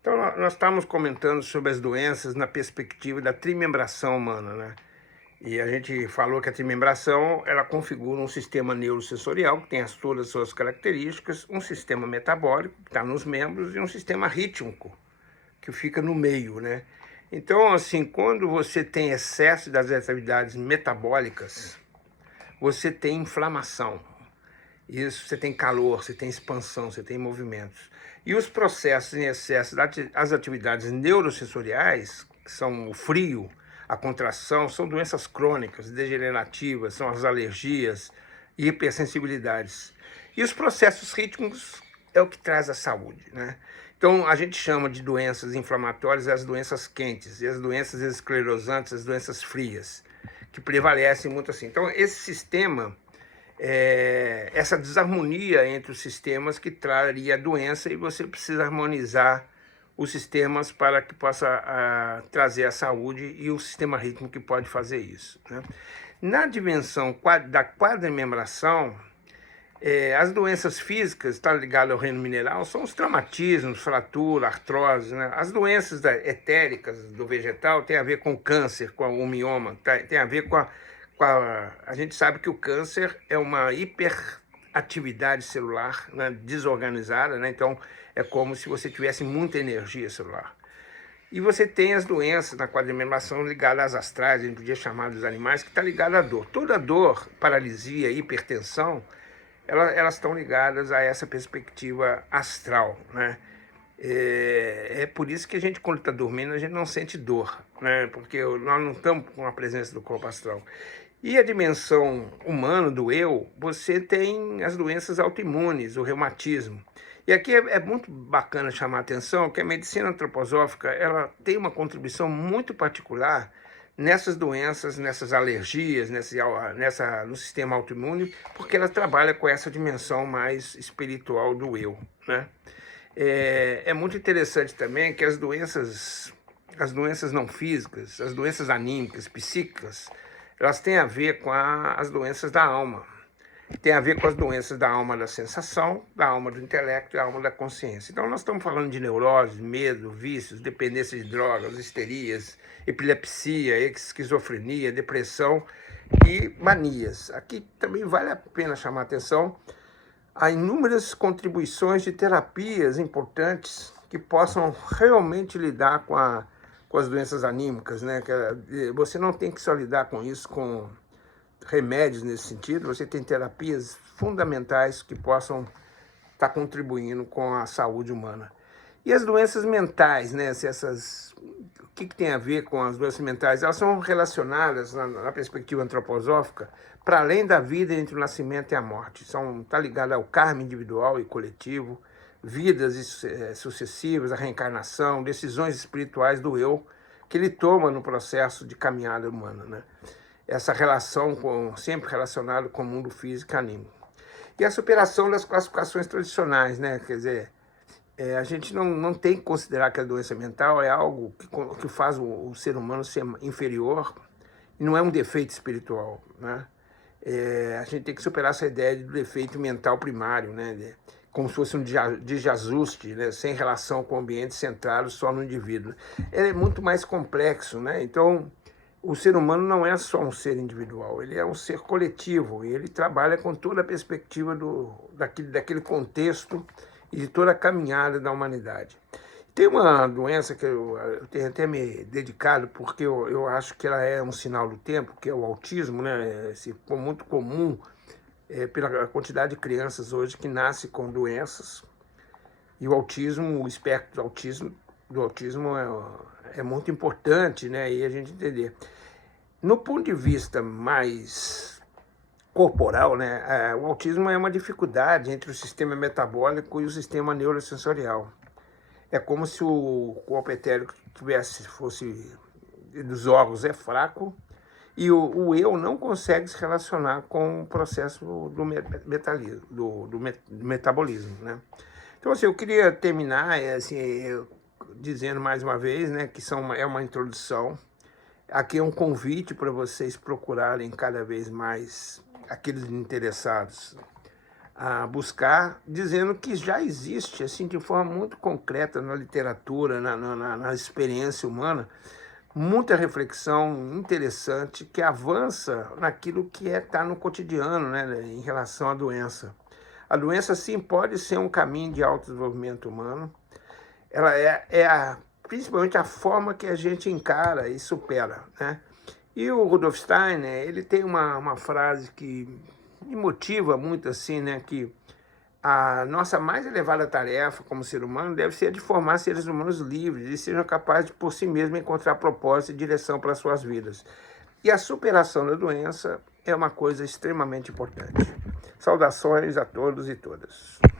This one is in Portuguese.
Então, nós estamos comentando sobre as doenças na perspectiva da trimembração humana, né? E a gente falou que a trimembração, ela configura um sistema neurosensorial que tem todas as suas características, um sistema metabólico, que está nos membros, e um sistema rítmico, que fica no meio, né? Então, assim, quando você tem excesso das atividades metabólicas, você tem inflamação. Isso, você tem calor, você tem expansão, você tem movimentos. E os processos em excesso das atividades neurosensoriais, que são o frio, a contração, são doenças crônicas, degenerativas, são as alergias e hipersensibilidades. E os processos rítmicos é o que traz a saúde, né? Então, a gente chama de doenças inflamatórias as doenças quentes, e as doenças esclerosantes, as doenças frias, que prevalecem muito assim. Então, esse sistema essa desarmonia entre os sistemas que traria a doença, e você precisa harmonizar os sistemas para que possa trazer a saúde, e o sistema rítmico que pode fazer isso, né? Na dimensão da quadrimembração, as doenças físicas, está ligado ao reino mineral, são os traumatismos, fratura, artrose, né? As doenças etéricas do vegetal têm a ver com câncer, com o mioma, tem a ver a gente sabe que o câncer é uma hiperatividade celular, né, desorganizada, né? Então é como se você tivesse muita energia celular. E você tem as doenças na quadrimembração ligadas às astrais, a gente podia chamar dos animais, que está ligada à dor. Toda dor, paralisia, hipertensão, elas estão ligadas a essa perspectiva astral, né? É por isso que a gente, quando está dormindo, a gente não sente dor, né? Porque nós não estamos com a presença do corpo astral. E a dimensão humana do eu, você tem as doenças autoimunes, o reumatismo. E aqui é muito bacana chamar a atenção que a medicina antroposófica, ela tem uma contribuição muito particular nessas doenças, nessas alergias, no sistema autoimune, porque ela trabalha com essa dimensão mais espiritual do eu, né? É muito interessante também que as doenças não físicas, as doenças anímicas, psíquicas, elas têm a ver com as doenças da alma. Tem a ver com as doenças da alma da sensação, da alma do intelecto e da alma da consciência. Então nós estamos falando de neurose, medo, vícios, dependência de drogas, histerias, epilepsia, esquizofrenia, depressão e manias. Aqui também vale a pena chamar a atenção a inúmeras contribuições de terapias importantes que possam realmente lidar com as doenças anímicas, né? Você não tem que só lidar com isso com remédios nesse sentido, você tem terapias fundamentais que possam estar contribuindo com a saúde humana. E as doenças mentais, né? O que tem a ver com as doenças mentais? Elas são relacionadas, na perspectiva antroposófica, para além da vida entre o nascimento e a morte. Está ligado ao karma individual e coletivo, vidas sucessivas, a reencarnação, decisões espirituais do eu que ele toma no processo de caminhada humana, né? Essa relação sempre relacionada com o mundo físico e anímico. E a superação das classificações tradicionais, né? Quer dizer, a gente não tem que considerar que a doença mental é algo que faz o ser humano ser inferior, e não é um defeito espiritual, né? A gente tem que superar essa ideia do defeito mental primário, né? Como se fosse um desajuste, né? Sem relação com o ambiente, centrado só no indivíduo. É muito mais complexo, né? Então, o ser humano não é só um ser individual, ele é um ser coletivo, e ele trabalha com toda a perspectiva daquele contexto e de toda a caminhada da humanidade. Tem uma doença que eu tenho até me dedicado, porque eu acho que ela é um sinal do tempo, que é o autismo, né? Se for muito comum pela quantidade de crianças hoje que nascem com doenças. E o autismo, o espectro do autismo é muito importante, né? E a gente entender. No ponto de vista mais corporal, né, o autismo é uma dificuldade entre o sistema metabólico e o sistema neurosensorial. É como se o corpo etérico fosse dos órgãos é fraco, e o eu não consegue se relacionar com o processo do metabolismo, né? Então, assim, eu queria terminar assim, dizendo mais uma vez, né, que é uma introdução. Aqui é um convite para vocês procurarem cada vez mais aqueles interessados a buscar, dizendo que já existe, assim, de forma muito concreta na literatura, na experiência humana, muita reflexão interessante que avança naquilo que está no cotidiano, né, em relação à doença. A doença, sim, pode ser um caminho de autodesenvolvimento humano. Ela principalmente a forma que a gente encara e supera, né? E o Rudolf Steiner, ele tem uma frase que me motiva muito, assim, né, que a nossa mais elevada tarefa como ser humano deve ser a de formar seres humanos livres e sejam capazes de por si mesmos encontrar propósito e direção para as suas vidas. E a superação da doença é uma coisa extremamente importante. Saudações a todos e todas.